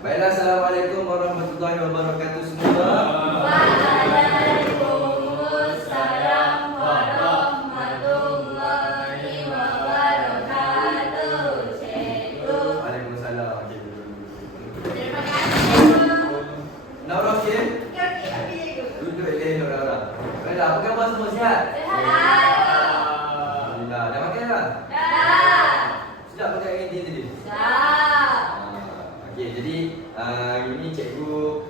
Baiklah, Assalamualaikum warahmatullahi wabarakatuh semua. Waalaikumsalam warahmatullahi wabarakatuh. Cikgu. Waalaikumsalam. Okey, duduk. Terima kasih, Cikgu. Nak orang okey? Okey, cikgu. Duduk elok orang. Baiklah, apa khabar semua, sihat? Sehat. Alhamdulillah. Dah makan tak? Dah. Sedap makan hari ni tadi? Dah. Okey, jadi ini cikgu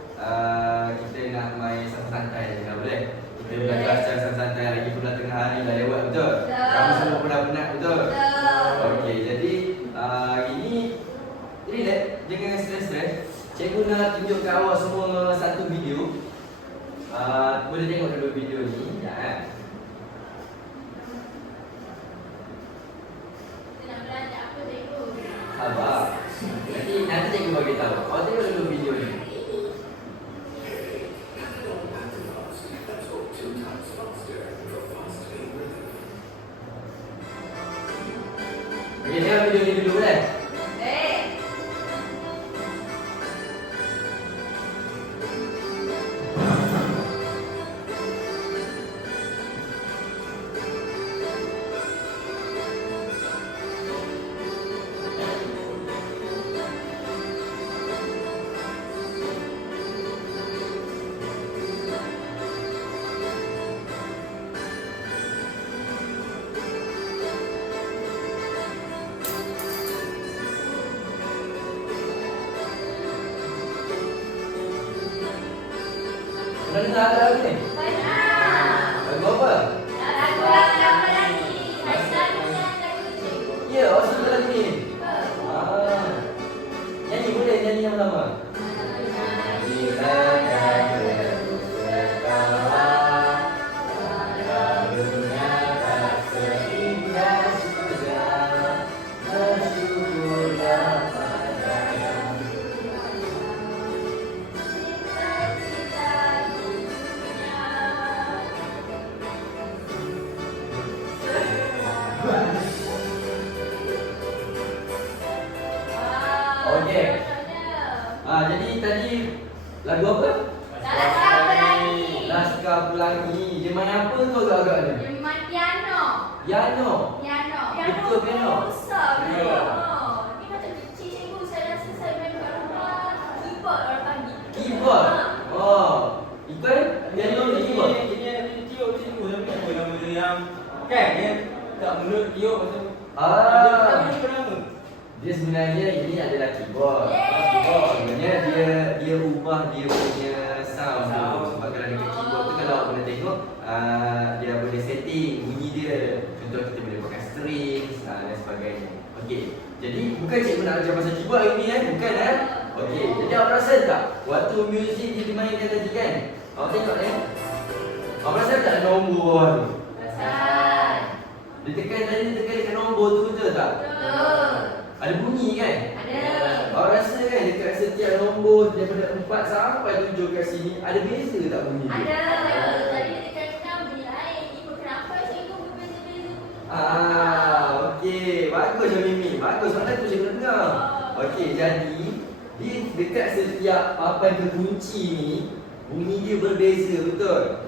kita nak main santai je lah, boleh? Kita belajar secara santai lagi pula tengah hari dah lewat, betul? Betul. Kamu semua pun dah penat, betul? Betul. Okey, jadi ini relax, jangan stres-stres. Cikgu nak tunjukkan awak semua satu video. Boleh tengok dulu video ni, sekejap. Kita nak belajar apa, cikgu? Sabar. Nanti cikgu bagi tahu. Awak tengok dulu video ni. Okey, tengok video ni dulu, boleh? Pernah dengar agak lagu ni? Banyak. Lagu apa? Lagu apa lagi? Saya selalu nyanyi lagu cikgu. Ya, awak suka lagu ni? Nyanyi boleh, nyanyi yang lama. Bila kata tertawa, lalunya tak seindah sudah, bersyukurlah pada yang Okey. Jadi tadi lagu apa? Laskar Pelangi. Laskar Pelangi. Dia main apa tu agak-agak ni? Dia main piano. Piano. Piano. Betul, piano. Besar Ya. piano. Ni macam kecil, cikgu. Saya rasa saya main kat rumah. Keyboard orang panggil. Keyboard. Oh. Iqbal, piano ni keyboard. Ini ada tiup cikgu tapi apa nama dia yang kan dia tak mulut tiup macam Ah. dia nama. Dia sebenarnya ini adalah keyboard. Yeay. Sebenarnya dia ubah dia punya sound tu. Sebab kalau dekat keyboard tu kalau awak boleh tengok dia boleh setting bunyi dia. Contoh kita boleh pakai strings dan sebagainya. Okey. Jadi bukan cikgu nak ajar pasal keyboard hari ni bukan Okey. Jadi awak perasan tak waktu muzik dia dimainkan tadi kan? Awak tengok awak perasan tak nombor bawah tu? Pasal. Dia tekan tadi tekan dekat nombor tu betul tak? Betul. Ada bunyi kan? Ada. Awak rasa kan dekat setiap nombor daripada 4 sampai 7 kat sini ada beza tak bunyi dia? Ada. Tadi dia tekan 6 bunyi lain. Ibu kenapa cikgu berbeza-beza? Okey. Bagus je Mimi. Bagus soalan tu cikgu nak dengar. Okey, jadi di dekat setiap papan terkunci ni bunyi dia berbeza, betul?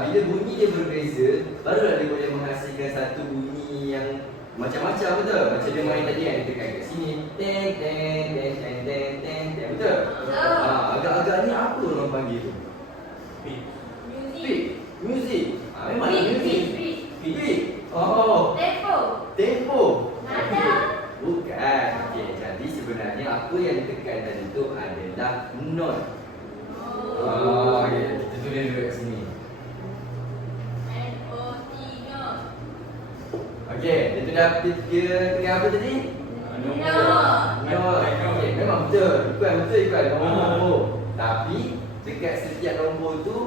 Bila bunyi dia berbeza, barulah dia boleh menghasilkan satu bunyi yang macam-macam, betul? Macam dia main tadi kan, dia tekan kat sini teng teng teng teng teng teng teng, betul? Betul. Agak-agak ni apa orang panggil tu? Muzik. Muzik. Memang Beat, muzik. beat, Beat. Oh, Tempo. tempo. Nada. Bukan. Okey, jadi sebenarnya apa yang ditekan tadi tu adalah note. Okey, kita tulis dulu kat sini. N-O-T-No. Okey, dia tekan apa tadi? Okey, memang betul. Betul nombor. Tapi dekat setiap nombor tu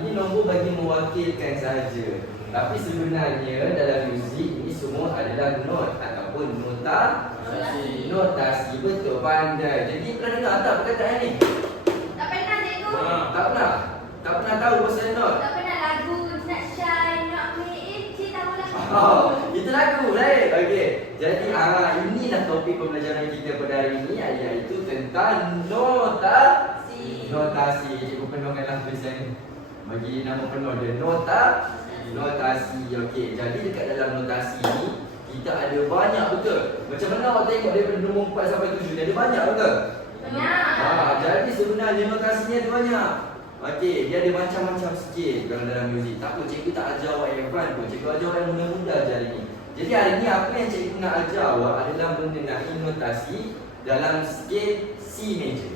ini nombor bagi mewakilkan sahaja. Tapi sebenarnya dalam muzik ini semua adalah not ataupun notasi. Betul, pandai. Jadi pernah dengar tak perkataan ni? Tak pernah cikgu. Tak pernah? Tak pernah tahu pasal not? Tak pernah lagu nak shine, nak make it, tahu lah. Itu lagu lain. Okey. Jadi inilah topik pembelajaran kita pada hari ini, iaitu tentang bukan notasi. Notasi. Cikgu penuhkanlah tulisan ni. Bagi nama penuh dia notasi. Okey, jadi dekat dalam notasi ni kita ada banyak betul. Macam mana awak tengok daripada nombor 4 sampai 7 dia ada banyak betul? Banyak. Jadi sebenarnya notasinya ada banyak. Okey, dia ada macam-macam sikit kalau dalam muzik. Tak apa, cikgu tak ajar awak yang advance pun. Cikgu ajar awak yang mudah-mudah je hari ni. Jadi hari ni apa yang cikgu nak ajar awak adalah mengenai notasi dalam skale C major.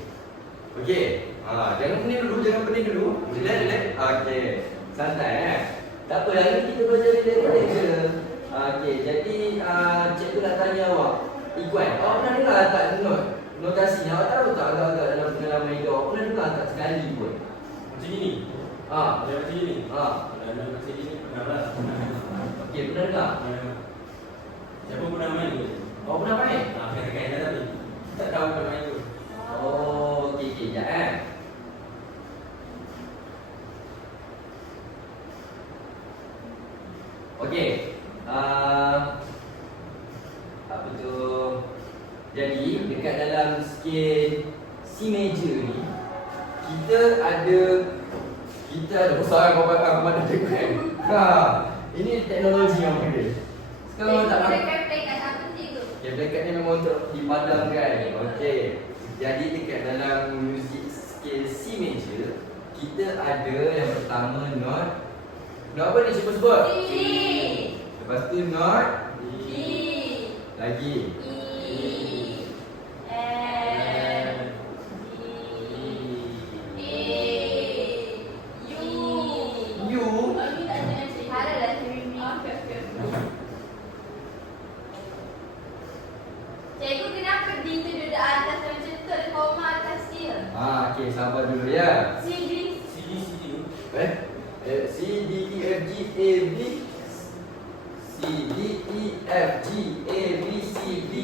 Okey. Jangan pening dulu. Relax. Okey. Santai Tak apa, hari ni kita belajar relax je. Okey, jadi cikgu nak tanya awak. Ikhwan, awak pernah dengar tak notasi ni? Awak tahu tak agak-agak dalam pengalaman hidup awak pernah dengar tak sekali pun? Macam gini. Ada macam gini. Ada macam gini pernah lah. Okey, pernah dengar? Siapa pernah main tu? Awak pernah main? Kait-kait tapi tak tahu pernah main tu. Oh, okey, sekejap Okey. Apa tu? Jadi, dekat dalam scale C major ni kita ada besar kepada dekat. Ini teknologi yang panggil. Sekarang tak nak. Play-kat apa cikgu? Okay, play-kat ni memang untuk dipadamkan. Okey. Jadi dekat dalam music scale C major kita ada yang pertama not apa ni cuba sebut? D. Lepas tu not D. lagi. E. F. G. A. U. U. Haraplah cikgu. Okey. Cikgu, kenapa D tu duduk atas macam tu? Ada koma atas dia. Okey, sabar dulu ya. C, D. C D E F G A B C D E F G A B C D.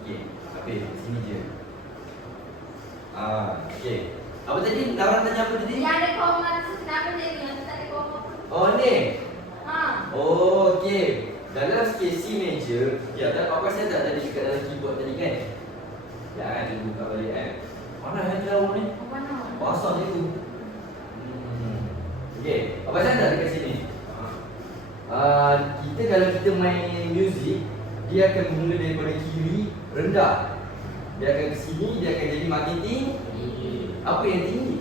Okey, habis sini je. Okey. Apa tadi? Orang tanya apa tadi? Yang ada koma tu kenapa cikgu? Yang tak ada koma pun. Oh ni. Oh, Okey. Dalam scale C major, ya, apa saya tak tadi dekat dalam keyboard tadi kan? Ya, dia buka balik Mana yang jauh ni? mana? Pasal dia tu. Okey, apa saya tak dekat sini? Kita kalau kita main muzik, dia akan bermula daripada kiri rendah. Dia akan ke sini, dia akan jadi makin tinggi. Apa yang tinggi?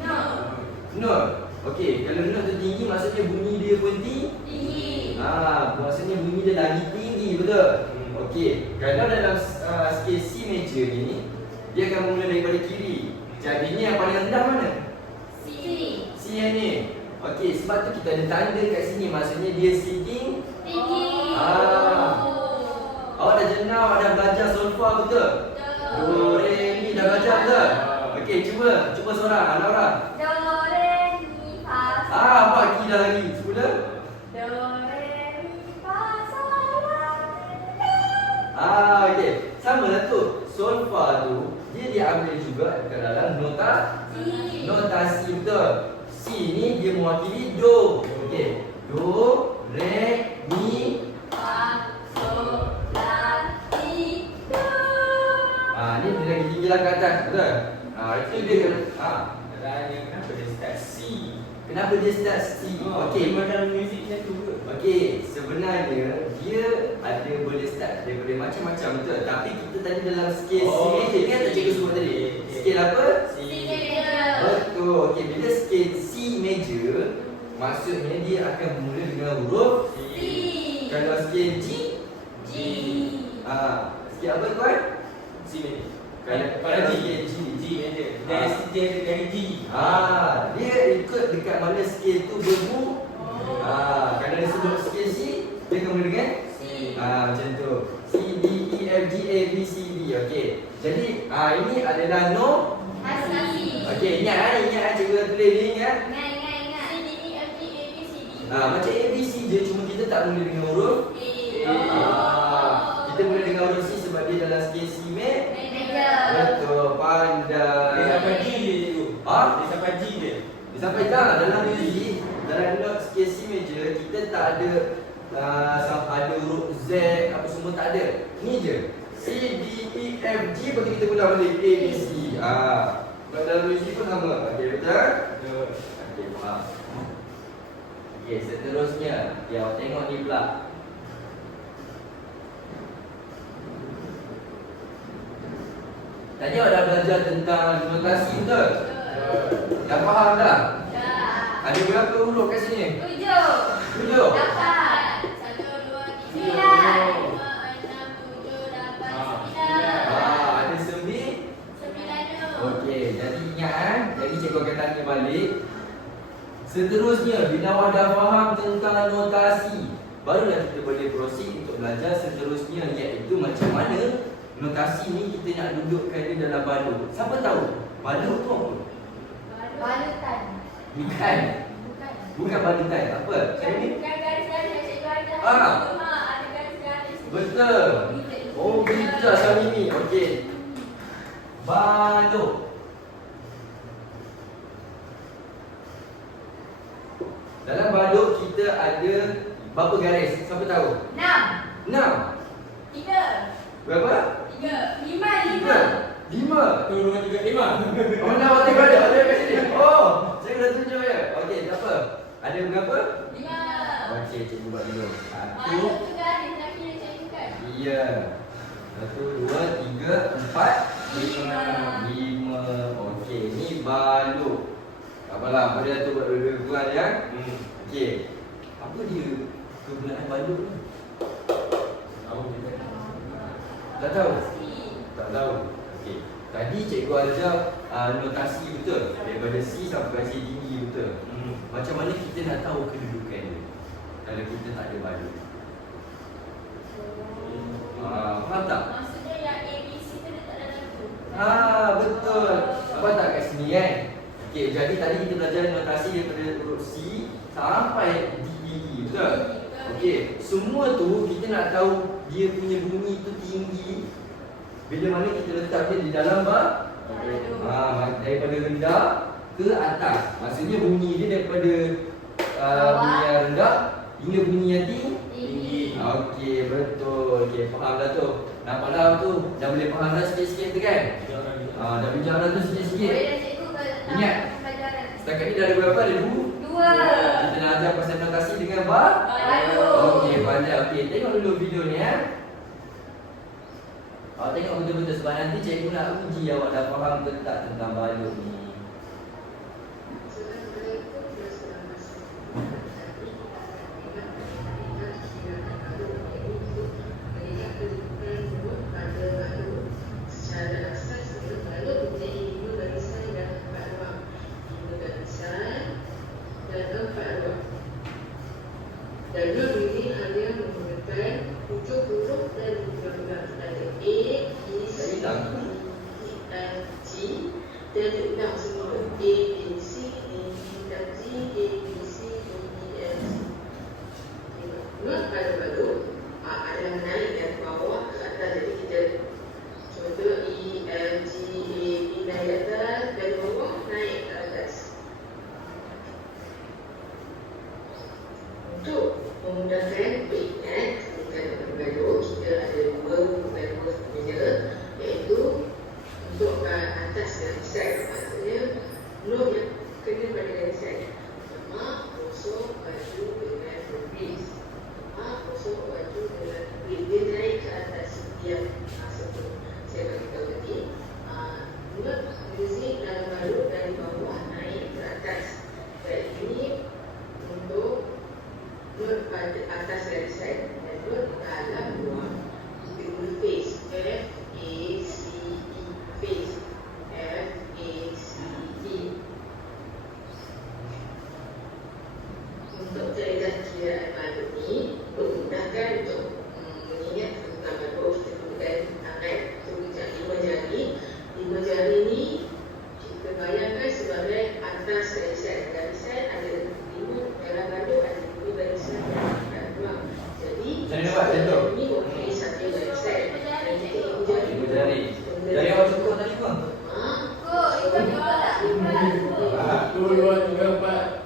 No. Note. Okey, kalau note tu tinggi maksudnya bunyi dia pun Tinggi. maksudnya bunyi dia lagi tinggi, betul? Okey, kalau dalam scale C major ni, dia akan bermula daripada kiri. Jadinya yang paling rendah mana? C. C yang ni. Okey, sebab tu kita ada tanda kat sini, maksudnya dia sitting. Tinggi. Awak dah jenau, awak dah belajar solfa betul? Do, re, mi dah belajar betul? Okey, cuba seorang, anak orang. Do, re, mi, fa, sol. Apa lagi dah lagi? Mula. Do, re, mi, fa, sol, la, ti, do. Okey. Sama lah tu. Solfa tu dia diambil juga ke dalam notasi, betul. C ni dia mewakili do. Okey. Do, re, mi, Fa, sol, la, ti, do. ni dia lagi tinggi lah ke atas, betul? Itu dia Kenapa dia start C? kenapa dia start C? Okey. Macam muzik macam tu ke? Okey, sebenarnya dia ada boleh start daripada macam-macam, betul. Tapi kita tadi dalam scale C major kan tak cikgu sebut tadi. Scale apa? C major. Betul. Okey, bila scale C major maksudnya dia akan bermula dengan huruf C. Kalau scale G, G. scale apa tuan? C major. Kalau scale G, G major. Dari G. dia ikut dekat mana scale tu berbunyi. Kalau dia sebut scale C, dia akan mula dengan C. macam tu. C, D, E, F, G, A, B, C, D. Okey. Jadi ini adalah Notasi. Okey, ingat cikgu dah tulis ni ingat. Ingat. C, D, E, F, G, A, B, C, D. Macam A, B, C je, cuma kita tak mula dengan huruf Kita mula dengan huruf C sebab dia dalam scale C Major. Betul, pandai. Dia sampai G je tu. Dia sampai G je. Dia sampai dalam muzik, dalam note scale C major kita tak ada ada huruf Z apa semua tak ada. Ni je. C, D, E, F, G, lepas tu kita ulang balik A, B, C. Kalau dalam muzik pun sama. Okey, betul? Okey, faham. Okey, seterusnya. Ya, awak tengok ni pula. Tadi awak dah belajar tentang notasi, betul? Dah faham dah? Ada berapa huruf kat sini? 7. 8 1, 2, 3 4 5 6 7 8 9 Ada 9. 9 Okey, jadi ingat jadi cikgu akan tanya balik. Seterusnya, bila awak dah faham tentang notasi, barulah kita boleh proceed untuk belajar seterusnya, iaitu macam mana notasi ni kita nak dudukkan dia dalam balut. Siapa tahu? Balut tu apa? Balutan. Bukan. Bukan balutan. Apa? Macam ni? Bukan garis-garis yang cikgu ajar. Ah. Ada garis-garis. Betul. Oh, bijak Sami ni. Okey. Balut. Dalam balut kita ada berapa garis? Siapa tahu? 6 6. 3 Berapa? 5 5. 5. 1, 2, 3, 5. Oh, nak awak tengok ada. Ada kat sini. Oh, saya dah tunjuk ya. Okey, tak apa. Ada berapa? 5. Okey, cikgu buat dulu. 1. Balut tu garis nak kira cikgu kan? Iya. 1, 2, 3, 4, 5. Okey, ni balut. Tak apalah, apa dia tu buat lebih kurang ya. Okey. Apa dia kegunaan balut ni? Tak tahu? Tak tahu. Okey. Tadi cikgu ajar notasi betul. Daripada C sampai C tinggi betul. Macam mana kita nak tahu kedudukan dia kalau kita tak ada balut? Faham tak? Maksudnya yang ABC tu letak dalam tu. Betul. Apa tak kat sini kan? Okey, jadi tadi kita belajar notasi daripada huruf C sampai D, betul? Okey, semua tu kita nak tahu dia punya bunyi tu tinggi bila mana kita letak dia di dalam daripada rendah ke atas. Maksudnya bunyi dia daripada bunyi yang rendah hingga bunyi yang tinggi. Okey, betul. Okey, faham dah tu. Nampaklah tu dah boleh faham dah sikit-sikit tu kan? Dah bijak dah tu sikit-sikit. Boleh dah cikgu ke Ingat. pelajaran. Setakat ni dah ada berapa? Ada 2. 2. Kita nak ajar pasal notasi dengan balut. Okey, pandai. Okey, tengok dulu video ni ya. Awak tengok betul-betul sebab nanti cikgu nak uji awak dah faham ke tak tentang balut ni. Balut ini hanya menggunakan 7 huruf dan diulang-ulang. Ada A, B, C, D, E, F, G dan diulang semula. A, B, C, D, E, F, G, A, B, C, D, E, F, G. Not pada balut adalah naik dari bawah ke atas. Jadi kita contoh E, F, G, A, B naik ke atas, dari bawah naik ke atas. Untuk memudahkan peringat dengan balut, kita ada dua sebenarnya, iaitu untuk atas garisan. Maksudnya not yang kena pada garisan. Pertama, kosong baju dengan berbaris. Kosong baju dengan berbaris. Dia naik ke atas setiap sebelum saya bagi tahu tadi. Not muzik dalam balut dari bawah naik ke atas. Dan ini untuk not pada atas garisan dan not dalam ruang. Kita guna face. F, A, C, E. Face. F, A, C, E. Untuk jaringan kiraan balut ni, untuk memudahkan untuk mengingat tentang balut, kita gunakan tangan. Kita guna 5 jari. 5 jari ni kita bayangkan sebagai atas garisan. Garisan ada 5 dalam balut, ada 5 garisan dan ruang. Jadi Macam mana buat contoh? ini mempunyai satu garisan dan kita ibu jari. Ibu jari. Jari awak cukup tadi pun? Ikut juga tak? 1, 2, 3, 4.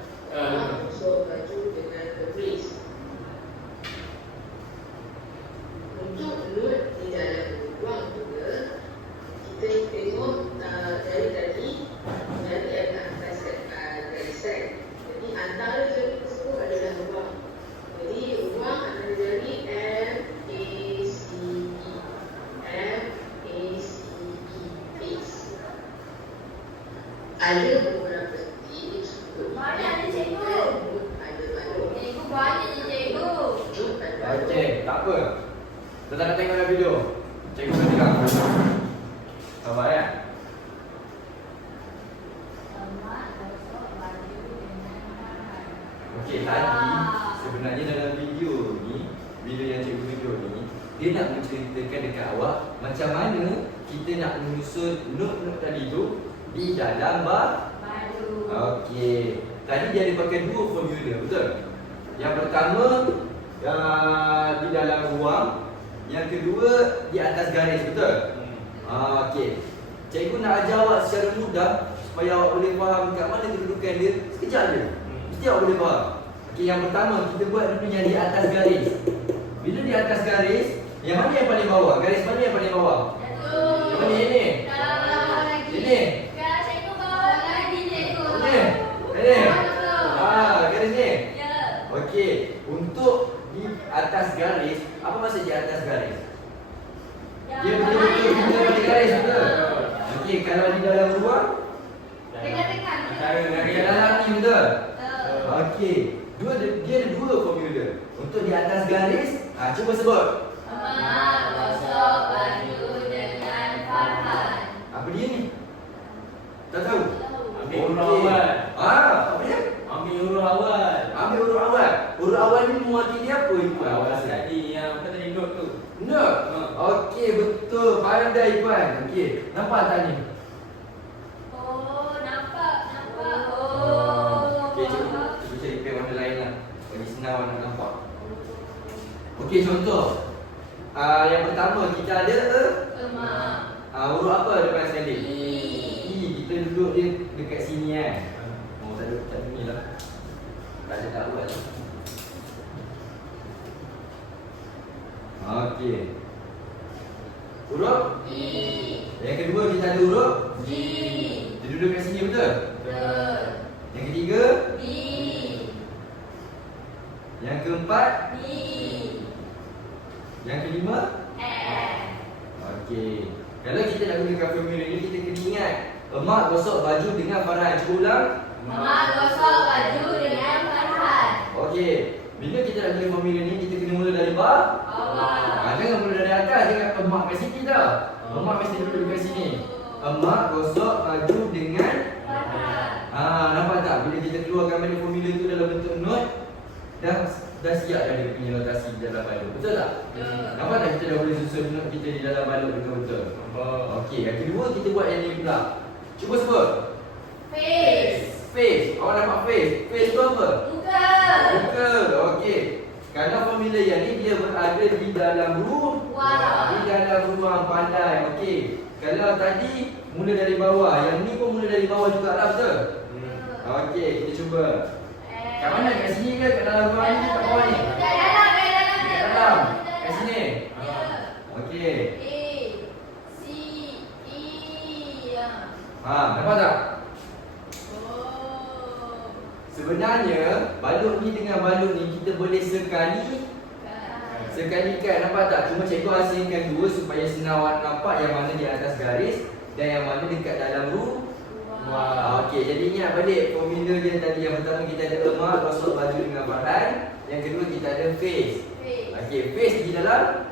Masuk baju dengan berbaris. Untuk not di dalam ruang juga, ada beberapa seperti disebut Mana ada cikgu? ada balok. Cikgu banyak je cikgu. Okey, tak apa. Kita tak nak tengok dalam video. Cikgu nak dengar. Sabar ya. Emak gosok baju dengan tangan. Okey, tadi sebenarnya dalam video ni, video yang cikgu video ni, dia nak menceritakan dekat awak macam mana kita nak menyusun note-note tadi tu di dalam Baju. Okey. Tadi dia ada pakai dua formula, betul? Yang pertama di dalam ruang, yang kedua di atas garis, betul? Okey. Cikgu nak ajar awak secara mudah supaya awak boleh faham kat mana kedudukan dia. Sekejap je. Mesti awak boleh faham. Okey, yang pertama kita buat dulu yang di atas garis. Bila di atas garis, yang mana yang paling bawah? Garis mana yang paling bawah? Yang mana ini? Ini. Cikgu bawa lagi cikgu. Ini. Ini. Betul. Garis ni. Ya. Okey, untuk di atas garis, apa maksud di atas garis? Dia betul-betul kita pada garis, betul? Okey, kalau di dalam ruang, Tengah-tengah. Antara di garis. dalam ni, betul? Betul. Okey, dia ada dua formula. Untuk di atas garis, cuba sebut. Emak gosok baju dengan Farhan. Apa dia ni? Tak tahu. Ambil huruf awal. Apa dia? Ambil huruf awal. Ambil huruf awal. Huruf awal ni mewakili apa Ipuan? Awal tadi yang apa tadi note tu. No. Okey, betul. Pandai Ipuan. Okey, nampak tak ni? Oh, nampak. Okey, cuba cari pen warna lain lah. Bagi senang nak nampak. Okey, contoh. Yang pertama kita ada Emak. huruf apa depan sekali? I. Kita duduk dia dekat sini kan. Oh, tak ada kat sini lah. Tak ada tak buat lah. Okey. Huruf? I. Yang kedua kita ada huruf? G. Dia duduk kat sini, betul? Betul. Yang ketiga? B. Yang keempat? B. Yang kelima? F. Okey. Kalau kita nak gunakan formula ni, kita kena ingat emak gosok baju dengan Farhan. Cuba ulang. Emak gosok baju dengan Farhan. Okey. Bila kita nak guna formula ni, kita kena mula dari bawah. Bawah. Jangan mula dari atas. Jangan emak kat sini dah. Emak mesti duduk dekat sini. Emak gosok baju dengan Farhan. nampak tak? Bila kita keluarkan balik formula tu dalam bentuk note, dah siap dah dia punya notasi di dalam balok. Betul tak? Betul. Nampak tak kita dah boleh susun note kita di dalam balok dengan betul? Okey, yang kedua kita buat yang ni pula. Cuba sebut. Face. Face. Awak nampak face? Face tu apa? Muka. Muka. Okey. Kalau formula yang ni dia berada di dalam ruang. Ruang. Di dalam ruang, pandai. Okey. Kalau tadi mula dari bawah, yang ni pun mula dari bawah juga lah, betul? Okey, kita cuba. Kat mana? Kat sini ke? Kat dalam ruang ni? Kat bawah ni? Kat dalam. Kat dalam? Kat sini? Ya. Okey. A. C. E. Ya. Nampak tak? Oh. Sebenarnya balok ni dengan balok ni kita boleh sekalikan, nampak tak? Cuma cikgu asingkan dua supaya senang awak nampak yang mana di atas garis dan yang mana dekat dalam ruang. Okey, jadi ingat balik formula dia tadi. Yang pertama kita ada emak gosok baju dengan Farhan. Yang kedua kita ada face. Okey, face di dalam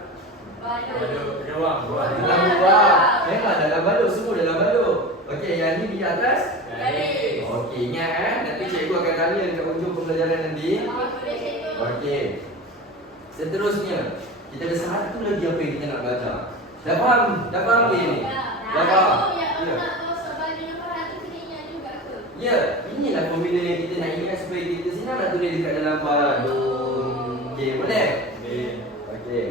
Balok. Ruang. dalam ruang. Memang dalam balok, semua dalam balok. Okey, yang ni di atas. Garis. Okey, ingat nanti cikgu akan tanya dekat ujung pembelajaran nanti. Okey. Seterusnya, kita ada satu lagi apa yang kita nak belajar. Dah faham? Dah faham apa ni? Dah faham? Ya. Ya, inilah formula yang kita nak ingat supaya kita senang nak tulis dekat dalam balok. Okey, boleh? Okey.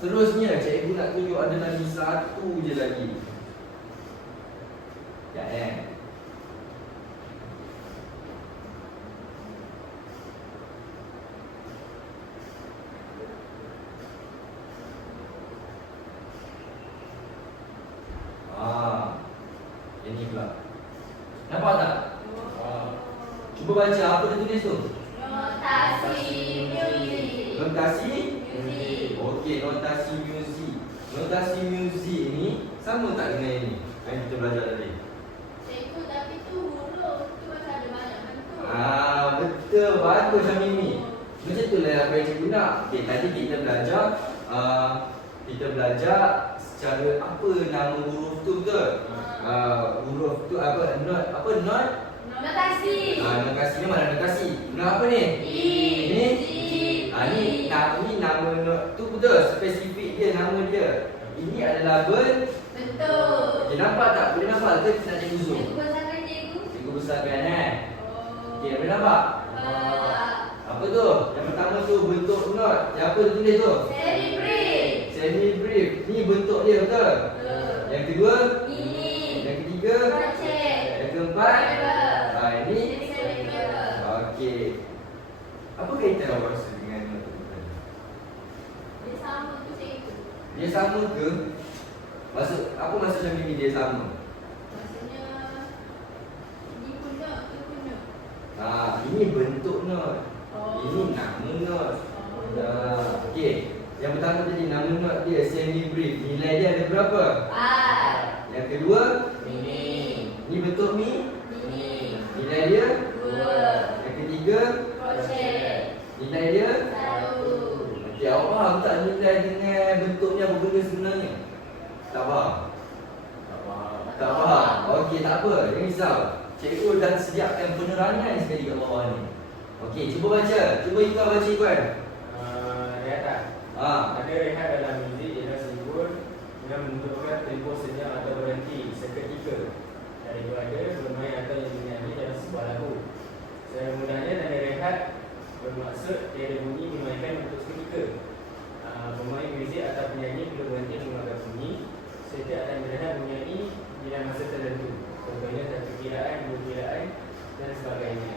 Seterusnya, cikgu nak tunjuk ada lagi satu je lagi. Sekejap ini pula. Nampak tak? Cuba baca apa dia tulis tu. Notasi muzik. Notasi? Muzik. Okey, notasi muzik. Notasi muzik ni Sama tak dengan ini yang kita belajar tadi? Cikgu, tapi tu huruf tu macam ada banyak bentuk. Betul. Bagus Syamimi. Macam tu lah apa yang cikgu nak. Okay, tadi kita belajar secara apa nama huruf tu betul? Huruf tu apa? Not? Notasi. Notasi ni mana notasi? Not apa ni? Ni? Ni nama not tu betul. Spesifik dia, nama dia. Ini adalah Betul. Okay, nampak tak? Boleh nampak ke kita nak cikgu zoom? Cikgu besarkan cikgu. Cikgu besarkan Oh. Okay, boleh nampak? Apa tu? Yang pertama tu bentuk not. Yang apa tu tulis tu? Semi brief. Semi brief. Ni bentuk dia betul? Yang kedua? Ini. Yang ketiga? Crochet. Yang keempat? Ini? Semi-circle. Okey. Apa kaitan awak rasa dengan not tu? Dia sama tu cikgu. Dia sama ke? Apa maksud Syamimi dia sama? Maksudnya ini pun not, tu pun not. Ini bentuk not. Oh. Ini nama not. Okey. Yang pertama tadi nama not dia semi brief. Nilai dia ada berapa? 4. Yang kedua? Ini. Ni bentuk ni. Ini. Nilai dia? 2. Yang ketiga? Crochet. Nilai dia? 1. Okey, awak faham tak nilai dengan bentuknya apa benda sebenarnya? Tak faham? Tak faham? Okey, tak apa. Jangan risau. Cikgu dah sediakan penerangan sekali kat bawah ni. Okey, cuba baca. Cuba Iqbal baca Iqbal. Rehat. Ah. Ada rehat dalam muzik ialah simbol yang menunjukkan tempoh senyap atau berhenti seketika dari berada, bermain atau yang dinyanyi dalam sebuah lagu. Secara mudahnya tanda rehat bermaksud tiada bunyi dimainkan untuk seketika. Pemain muzik atau penyanyi perlu berhenti mengeluarkan bunyi setiap akan berehat menyanyi dalam masa tertentu. Contohnya satu kiraan, dua kiraan dan sebagainya.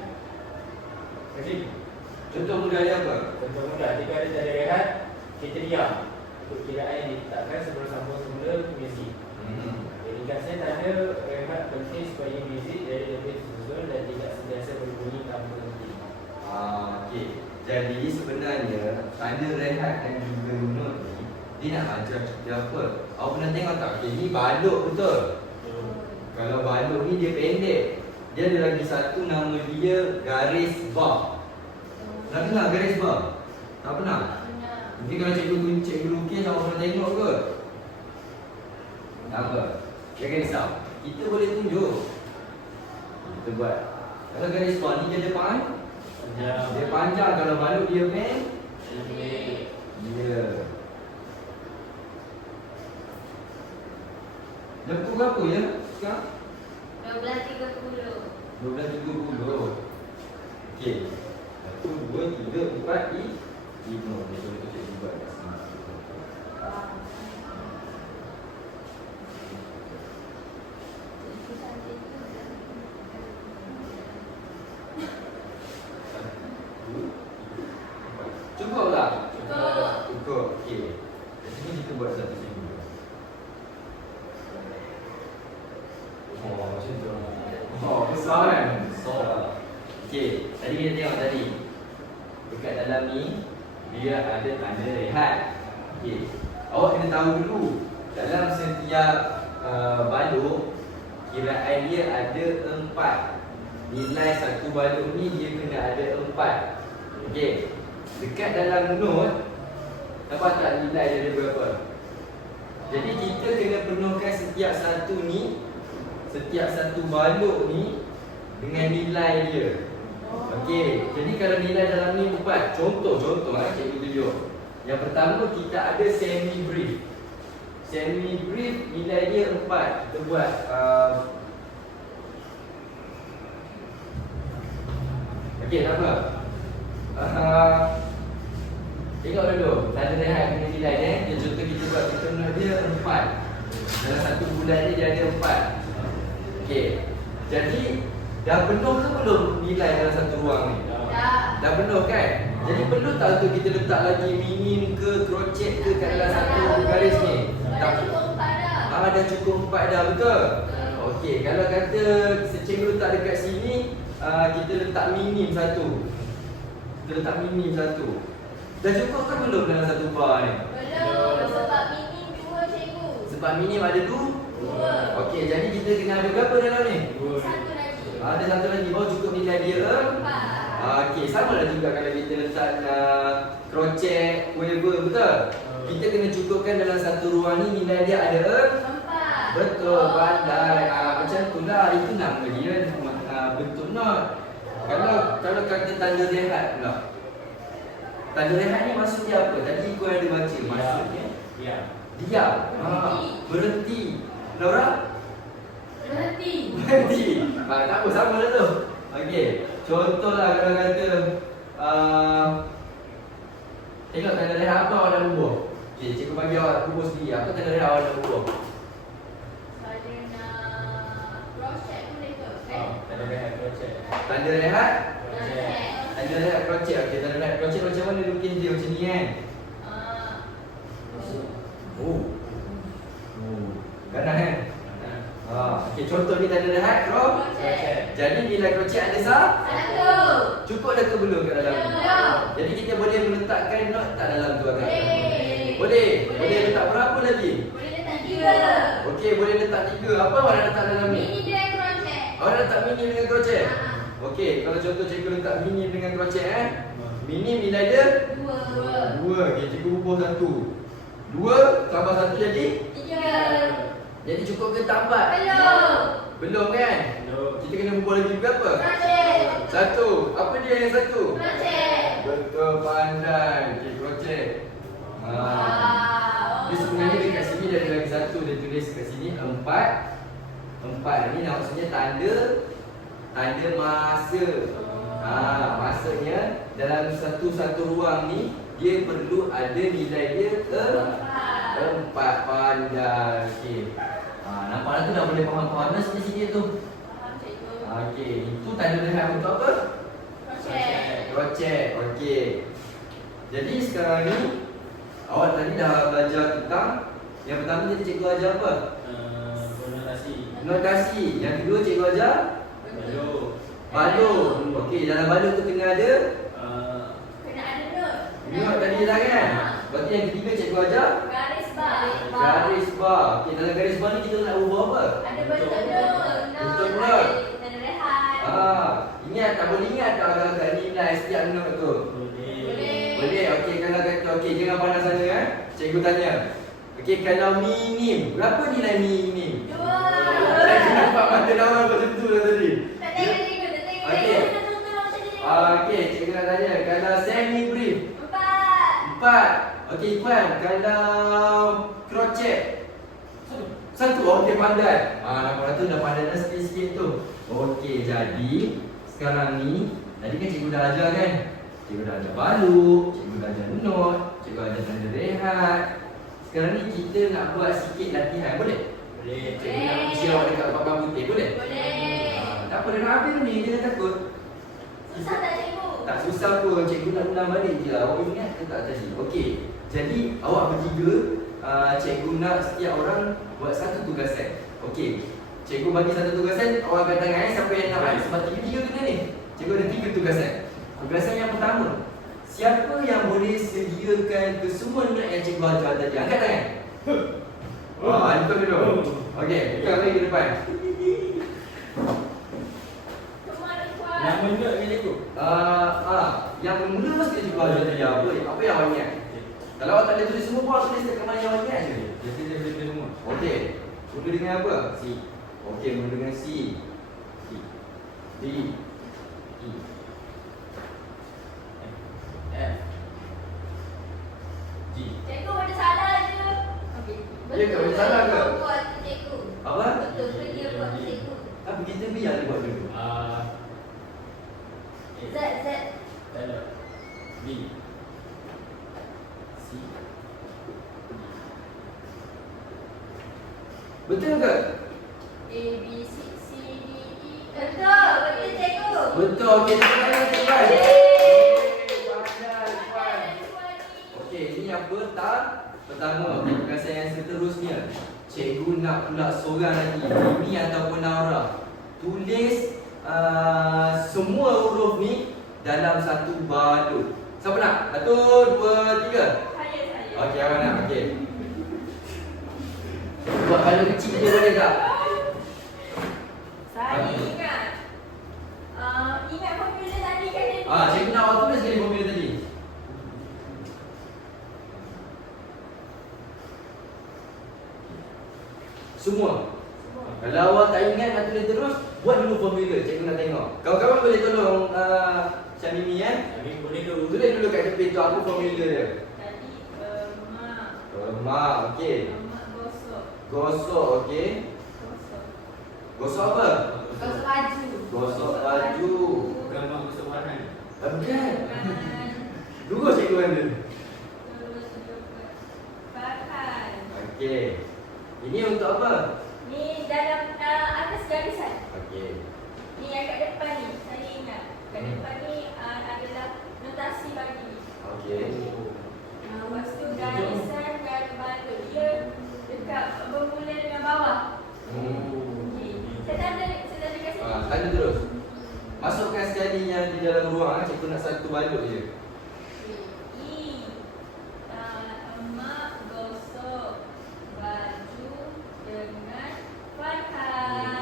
Jadi, Contoh mudah dia apa? contoh mudah, jika ada tanda rehat, kita diam untuk kiraan yang ditetapkan sebelum sambung semula muzik. Jadi ringkasnya tanda rehat penting supaya muzik jadi lebih tersusun dan tidak sentiasa berbunyi tanpa henti. Okey. Jadi sebenarnya tanda rehat dan juga not ni dia nak ajar kita apa? Awak pernah tengok tak? Okey, ni balok betul. Kalau balok ni dia pendek. Dia ada lagi satu nama dia garis bar. Pernah dengar garis bar? Tak pernah? Mungkin kalau cikgu lukis awak pernah tengok ke? Tak apa. Jangan risau. Kita boleh tunjuk. Kita buat. Kalau garis bar ni dia depan, dia panjang. Kalau balok dia pendek. Ya. Dah pukul berapa ya sekarang? 12.30. 12.30. Okey. 1, 2, 3, 4, 5. Betul tu cikgu buat kat sini. Cukup tak? Cukup. Cukup. Okey. Kat sini kita buat satu cikgu. Macam tu. Besar kan? Besar. Okey, tadi kita tengok tadi. Dekat dalam ni dia ada tanda rehat. Okey. Awak kena tahu dulu dalam setiap balok kiraan dia ada 4. Nilai satu balok ni dia kena ada 4. Okey. Dekat dalam note dapat tak nilai dia ada berapa? Jadi kita kena penuhkan setiap satu ni, setiap satu balok ni dengan nilai dia. Okey, jadi kalau nilai dalam ni 4, contoh cikgu tunjuk. Yang pertama kita ada semi brief. Semi brief nilai dia 4. Kita buat okey, tak apa. Tengok dulu tanda rehat dengan nilai dia. Contoh kita buat penuh dia 4. Dalam satu bulan ni dia ada 4. Okey. Jadi dah penuh ke belum nilai dalam satu ruang ni? Dah penuh kan? Jadi perlu tak tu kita letak lagi minim ke crochet ke kat dalam satu garis ni? Dah cukup 4 dah. Dah cukup 4 dah, betul? Okey, kalau kata cikgu letak dekat sini, kita letak minim satu. Kita letak minim satu. Dah cukup ke belum dalam satu bar ni? Belum, sebab minim 2 cikgu. Sebab minim ada 2. Dua. Okey, jadi kita kena ada berapa dalam ni? Satu lagi. Ada satu lagi, baru cukup nilai dia. Empat. Okey, sama lah juga kalau kita letak crochet, whatever, betul? Kita kena cukupkan dalam satu ruang ni nilai dia ada Empat. betul, pandai. Macam tu lah, itu nama dia bentuk not. Kalau kata tanda rehat pula. Tanda rehat ni maksudnya apa? Tadi kau ada baca maksudnya Ya. diam. Berhenti. Laura? Berhenti. Berhenti. Tak apa, sama lah tu. Okey, contohlah kalau kata tengok tanda rehat apa awak nak bubuh. Okey, cikgu bagi awak bubuh sendiri. Apa tanda rehat awak nak bubuh? Saya nak crochet boleh ke? Tanda rehat crochet. Tanda rehat? Crochet. Tanda rehat crochet. Okey, tanda rehat crochet macam mana lukis dia macam ni kan? Oh. Ganas kan? Okey, contoh ni tanda rehat Crochet. Jadi nilai crochet ada Satu. cukup dah ke belum kat dalam ni? Belum. Jadi kita boleh meletakkan not tak dalam tu agak? Boleh. Boleh. Boleh letak berapa lagi? Boleh letak tiga. Okey, boleh letak 3. Apa awak nak letak dalam ni? Mini dia crochet. Awak nak letak mini dengan crochet? Ah. Okey, kalau contoh cikgu letak mini dengan crochet Mini nilai dia Dua. 2. Okey, cikgu bubuh 1. 2 tambah 1 jadi? Tiga. Jadi cukup ke tak 4? Belum. Belum kan? Belum. Kita kena bubuh lagi berapa? Crochet. 1. Apa dia yang 1? Crochet. Betul, pandai. Okey, crochet. Dia sebenarnya dekat sini dia ada lagi 1. Dia tulis kat sini 4. 4 ni maksudnya tanda masa. Maksudnya dalam satu ruang ni dia perlu ada nilai dia 4. Pandai. Okey. Nampaklah tu dah boleh faham-faham dah sikit-sikit tu. Faham cikgu. Okey, itu tanda rehat untuk apa? Crochet. Crochet. Okey. Jadi sekarang ni awak tadi dah belajar tentang yang pertama tadi cikgu ajar apa? Konotasi. Notasi. Yang kedua cikgu ajar Balok. balok. Okey, dalam balok tu kena ada Kena ada note. note tadi dah kan? Berarti yang ketiga cikgu ajar Garis bar. garis bar. Okey, dalam garis bar ni kita nak ubah apa? Ada bentuk note. Bentuk Note. note. Ada tanda rehat. Ingat tak boleh ingat tak agak-agak nilai setiap note tu? Boleh. Boleh. Okey, kalau kata okey jangan pandang sana kan. Cikgu tanya. Okey, kalau minim, berapa nilai minim? Dua. Saya nampak mata dah orang macam tu dah tadi. Tak tengok cikgu. Tak tengok. Okey. Cikgu nak tuntut macam ni. Okey, cikgu nak tanya. Kalau semi brief, Empat. 4. Okey, Ikhwan, kalau crochet 1. Okey, pandai. Nampak tu dah pandai dah sikit-sikit tu. Okey, jadi sekarang ni tadi kan cikgu dah ajar kan? Cikgu dah ajar balok, cikgu dah ajar note, cikgu ajar tanda rehat. Sekarang ni kita nak buat sikit latihan, boleh? Boleh. Cikgu nak uji awak dekat papan putih, boleh? Boleh. Tak apa, dah nak habis ni, jangan takut. Susah tak cikgu? Tak susah pun, cikgu nak ulang balik je. Awak ingat ke tak tadi? Okey, jadi awak bertiga, cikgu nak setiap orang buat satu tugasan. Okey, cikgu bagi satu tugasan, awak angkat tangan siapa yang nak buat. Sebab tiga kena ni. Cikgu ada 3 tugasan. Tugasan yang pertama, siapa yang boleh sediakan kesemua note yang cikgu ajar tadi? Angkat tangan. Itu dulu. Okey, buka lagi ke depan. Nama note ke cikgu? Yang mula mesti cikgu ajar tadi apa yang awak ingat? Kalau awak tak boleh tulis semua pun awak tulis dekat mana yang awak ingat je. Jadi dia boleh tulis semua. Okey, mula dengan apa? C. Okey, mula dengan C. D. E. F. G. Cikgu ada salah je. Okey. Ya ke? Ada salah ke? Buat cikgu. Apa? Betul ke dia buat cikgu? Apa kita biar dia buat dulu? Z. Balok. B. C. Betul ke? A, B, C, C, D, E. Betul. Betul cikgu. Betul. Okey, kita tengok cepat. Okey, ini yang pertama. Okey, tugasan yang seterusnya. Cikgu nak pula seorang lagi, Mimi ataupun Laura, tulis semua huruf ni dalam satu balok. Siapa nak? 1, 2, 3. Saya. Okey, awak nak. Okey. Buat balok kecil dia boleh tak? Saya ingat. Ingat formula tadi kan dia. Cikgu nak awak tulis sekali formula tadi. Semua. Kalau awak tak ingat nak tulis terus, buat dulu formula. Cikgu nak tengok. Kawan-kawan boleh tolong Syamimi Kami boleh ke Tulis dulu kat tepi tu apa formula dia. Tadi mak. Mak, okey. Mak gosok. Gosok, okey. Gosok. Gosok apa? Gosok baju. Gosok baju. Bukan mak gosok warna. Bukan. Makan. Dua cikgu ada. Terus juga makan. Okey. Ini untuk apa? Ni dalam atas garisan. Okey. Ni yang kat depan ni, saya ingat. Kat depan ni adalah notasi bagi. Okey. Lepas tu garisan garis balut. Dia dekat bermula dengan bawah. Okey. Saya dah ada kat sini. Tanda terus. Masukkan sekali yang di dalam ruang. Cikgu nak satu balut je. I. Mak gosok baju dengan Farhan.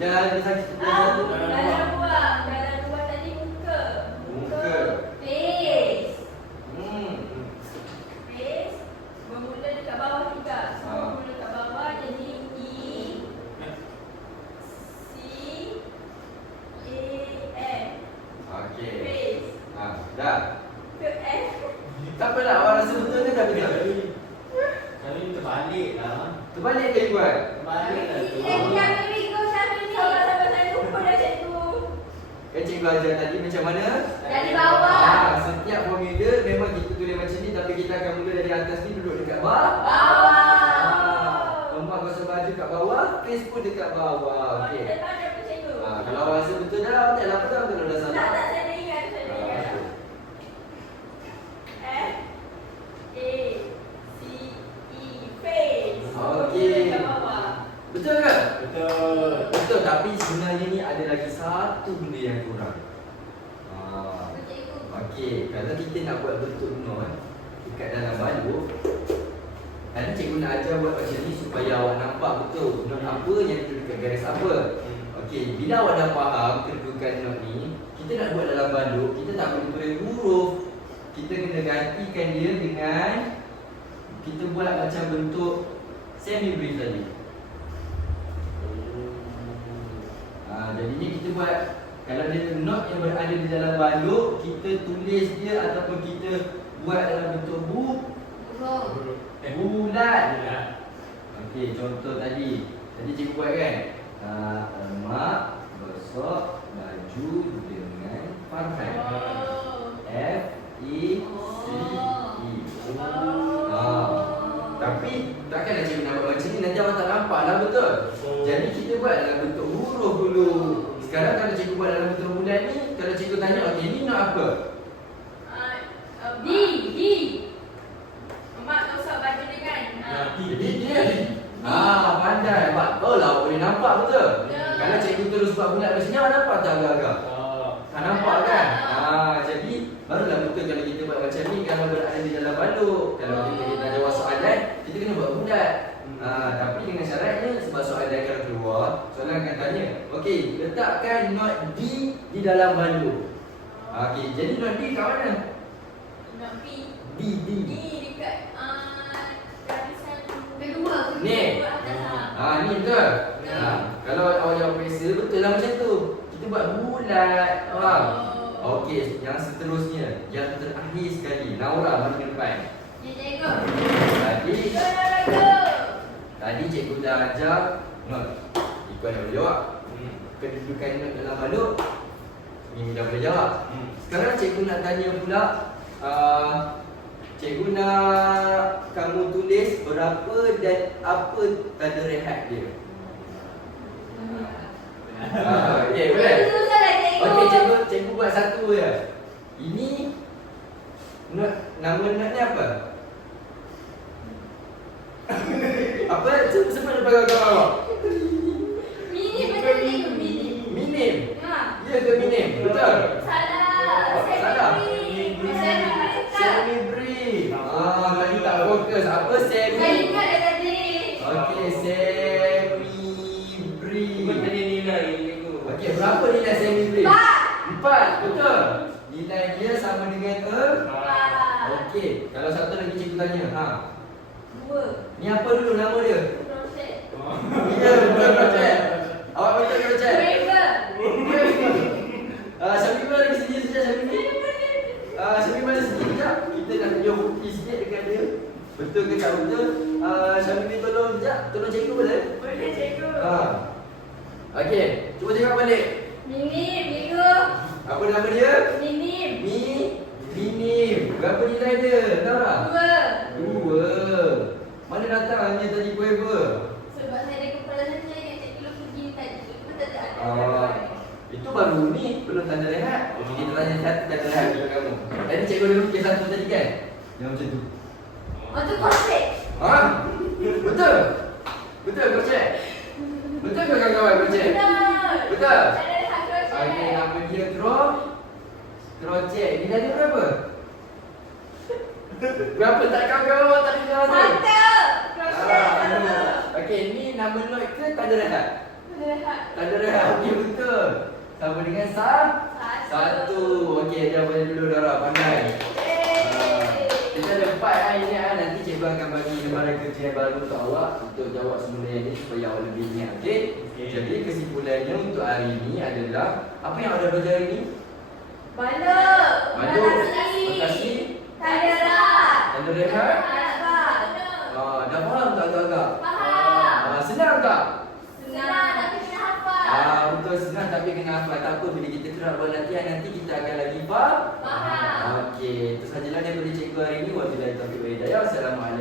Dah. Jangan sakit. Dalam ruang. Dalam ruang tadi muka. Muka. Face. Hmm. Face. Bermula dekat bawah juga. Semua bermula dekat bawah. Jadi E. C. A. M. Okey. Face. Dah. Ke F. Tak apalah, awak rasa betul ke tak betul? Kami terbalik lah. Terbalik ke buat? Terbalik lah tu. Sabar-sabar saya lupa dah cikgu. Kan cikgu ajar tadi macam mana? Dari bawah. Setiap formula memang kita tulis macam ni, tapi kita akan mula dari atas ni duduk dekat bawah. Bawah. Mak gosok baju kat bawah, face pun dekat bawah. Okey. Depan ada apa cikgu? Kalau awak rasa betul dah, tak lah betul kalau dah salah. Tak, saya dah ingat, saya dah ingat. F. A. C. E. Face. Okey. Dekat bawah. Betul ke? Betul. Betul, tapi sebenarnya ni ada lagi satu benda yang kurang. Betul, cikgu. Okey, kalau kita nak buat bentuk not dekat dalam balut, nanti cikgu nak ajar buat macam ni supaya awak nampak betul not apa yang tu dekat garis apa. Okey, bila awak dah faham kedudukan not ni, kita nak buat dalam balut, kita tak boleh tulis huruf. Kita kena gantikan dia dengan kita buat macam bentuk semi brief tadi. Jadinya kita buat, kalau dia not yang berada di dalam balut, kita tulis dia ataupun kita buat dalam bentuk bulat. Okey, contoh tadi cikgu buat kan, mak gosok baju dengan Farhan. F E C E. Tapi takkanlah cikgu nak buat macam ni, nanti awak tak nampak lah, betul? Jadi kita buat dalam bentuk huruf dulu. Sekarang kalau cikgu buat dalam bentuk bulat ni, kalau cikgu tanya, okey ni not apa? D. Mak gosok baju dengan Jadi dia pandai. Oh lah, awak boleh nampak betul? Ya. Kalau cikgu terus buat bulat macam ni, awak nampak tak agak-agak? Tak nampak kan? Jadi barulah betul kalau kita buat macam ni, kalau berada di dalam balut. Kalau kita nak jawab soalan, kita kena buat bulat. Tapi dengan syaratnya, sebab soalan kalau keluar, soalan akan tanya, okey, letakkan not D di dalam balut. Okey, jadi not D kat mana? Not B. D. D dekat garisan kedua. Ni. Atas. Ni betul? Ya. Kalau awak jawab biasa, betul lah macam tu. Kita buat bulat. Faham? Okey, yang seterusnya, yang terakhir sekali, Naura mari ke depan. Ya, cikgu. Tadi cikgu dah ajar not. Ikut yang boleh jawab. Kedudukan not dalam balut, ni dah boleh jawab. Sekarang cikgu nak tanya pula, cikgu nak kamu tulis berapa dan apa tanda rehat dia. Okey, boleh? Okey, cikgu buat satu je. Ini not, nama not ni apa? Apa? Sebut depan kawan-kawan awak. Mini betul cikgu, mini. Minim. Ya. Ya ke minim? Betul? Salah. Salah. Semi-brief. Semi brief. Tadi tak fokus. Apa semi? Saya ingat Okey, kalau satu lagi cikgu tanya. Ha. 2. Ni apa dulu nama dia? Crochet. Ya, betul crochet. Awak betul crochet. Raver. Syamimah lagi sedih sekejap Syamimah. Syamimah lagi sedih sekejap. Kita nak tunjuk bukti sikit dekat dia. Betul ke tak betul? Syamimah tolong sekejap. Tolong cikgu boleh? Boleh cikgu. Okey, cuba tengok balik. Minim, cikgu. Apa nama dia? Minim. Minim. Berapa nilai dia? Tahu tak? 2. 2. Mana datangnya tadi forever? Sebab saya ada kepala saya ingat cikgu lu pergi tadi. Cikgu tak ada. Itu baru ni, belum tanda rehat. Okey, kita tanya satu tanda rehat dulu kamu. Tadi cikgu dia fikir satu tadi kan? Yang macam tu. Tu crochet. Ha? Betul? Betul crochet? Betul ke kawan-kawan crochet? Betul? Ada hak crochet. Okey, nama dia crochet. Nilai dia berapa? Berapa tak kawan-kawan tak dengar tu? 1. Crochet. Okey, ni nama Lloyd ke tanda rehat? Tanda rehat. Okey, betul. Sama dengan satu. Okey, dah boleh dulu Dara, pandai. Kita ada 4 hari ni. Nanti cikgu akan bagi lembaran kerja yang baru untuk awak untuk jawab semula yang ni supaya awak lebih ingat. Okey? Jadi kesimpulannya untuk hari ni adalah apa yang awak dah belajar hari ni? Banduk. Makasih. Tanda rehat. Tanda rehat. Dah faham tak agak-agak? Senang tak? Senang tapi kena hafal. Betul, senang tapi kena hafal. Tak apa, bila kita kerap buat latihan nanti kita akan lagi faham. Faham. Okey, itu sajalah daripada cikgu hari ini. Wabillahi taufiq wal hidayah. Assalamualaikum.